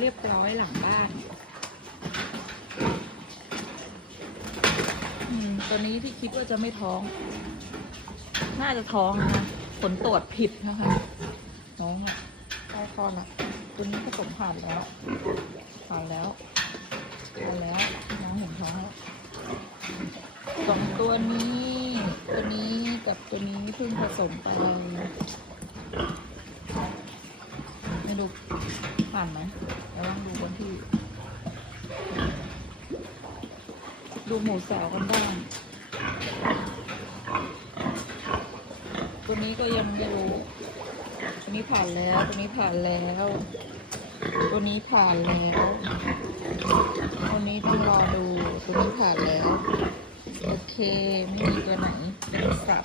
เรียบร้อยหลังบ้าน อืมตัวนี้ที่คิดว่าจะไม่ท้อง น่าจะท้องนะผลตรวจผิดนะคะ น้องอะใกล้คลอดละตัวนี้ผสมผ่านแล้วผ่านแล้วผ่านแล้วน้องเห็นท้องแล้วสองตัวนี้ ตัวนี้กับตัวนี้เพิ่งผสมไป ดูผ่านไหมเดี๋ยวลองดูวันที่ ดูหมูสาวกันบ้างตัวนี้ก็ยังไม่รู้ตัวนี้ผ่านแล้วตัวนี้ผ่านแล้วตัวนี้ผ่านแล้วตัวนี้ต้องรอดูตัวนี้ผ่านแล้ว โอเค ไม่มีตัวไหนเป็นสับ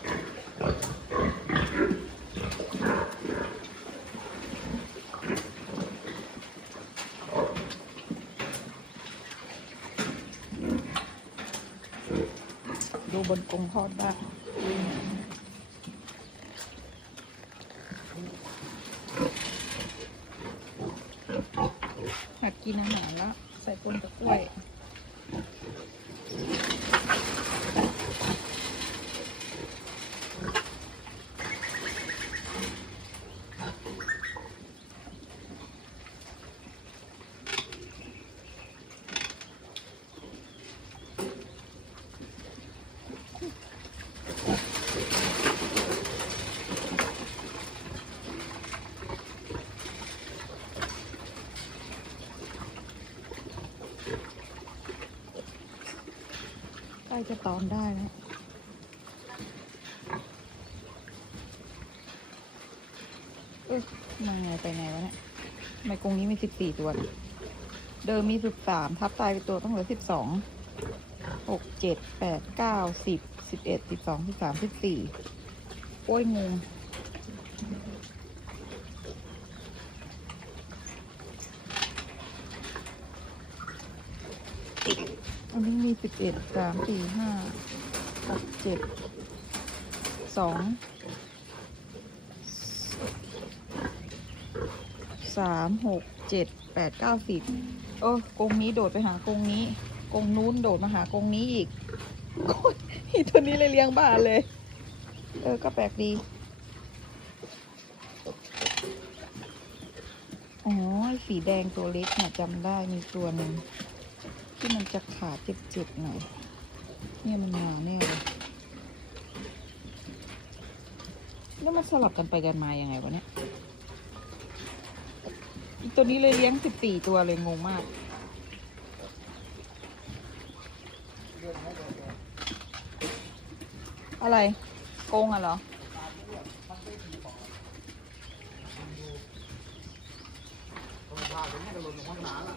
ดูบนกรงทอดบ้างหัดกินอาหารแล้ว ใส่ปนกับกล้วย ล้จะตอนได้แล้วเอ๊ะมาไงไปไงวะเนี่ยทำไมกรงนี้มีสิบสี่ตัวเนี่ยเดิมมีสิบสามทับตายไปตัวต้องเหลือสิบสองหกเจ็ดแปดเก้าสิบสิบเอ็ดสิบสองสิบสามสิบสี่โอ้ยงง อันนี้มีสิบเอ็ดสามสี่ห้าหกเจ็ดสองสามหกเจ็ดแปดเก้าสิบเออกรงนี้โดดไปหากรงนี้กรงนู้นโดดมาหากรงนี้อีกโอ้ยอีตัวนี้เลยเลี้ยงบ้านเลย เออ ก็แปลกดี อ๋อ สีแดงตัวเล็กเนี่ยจำได้มีตัวหนึ่ง ที่มันจะขาเจ็บๆหน่อย เนี่ยมันมาแน่เลยแล้วมันสลับกันไปกันมายังไงวะเนี่ยอีกตัวนี้เลยเลี้ยงสิบสี่ตัวเลยงงมาก อะไร โกงอะเหรอพาไปนี่ก็หล่นลงข้างหนาล่ะ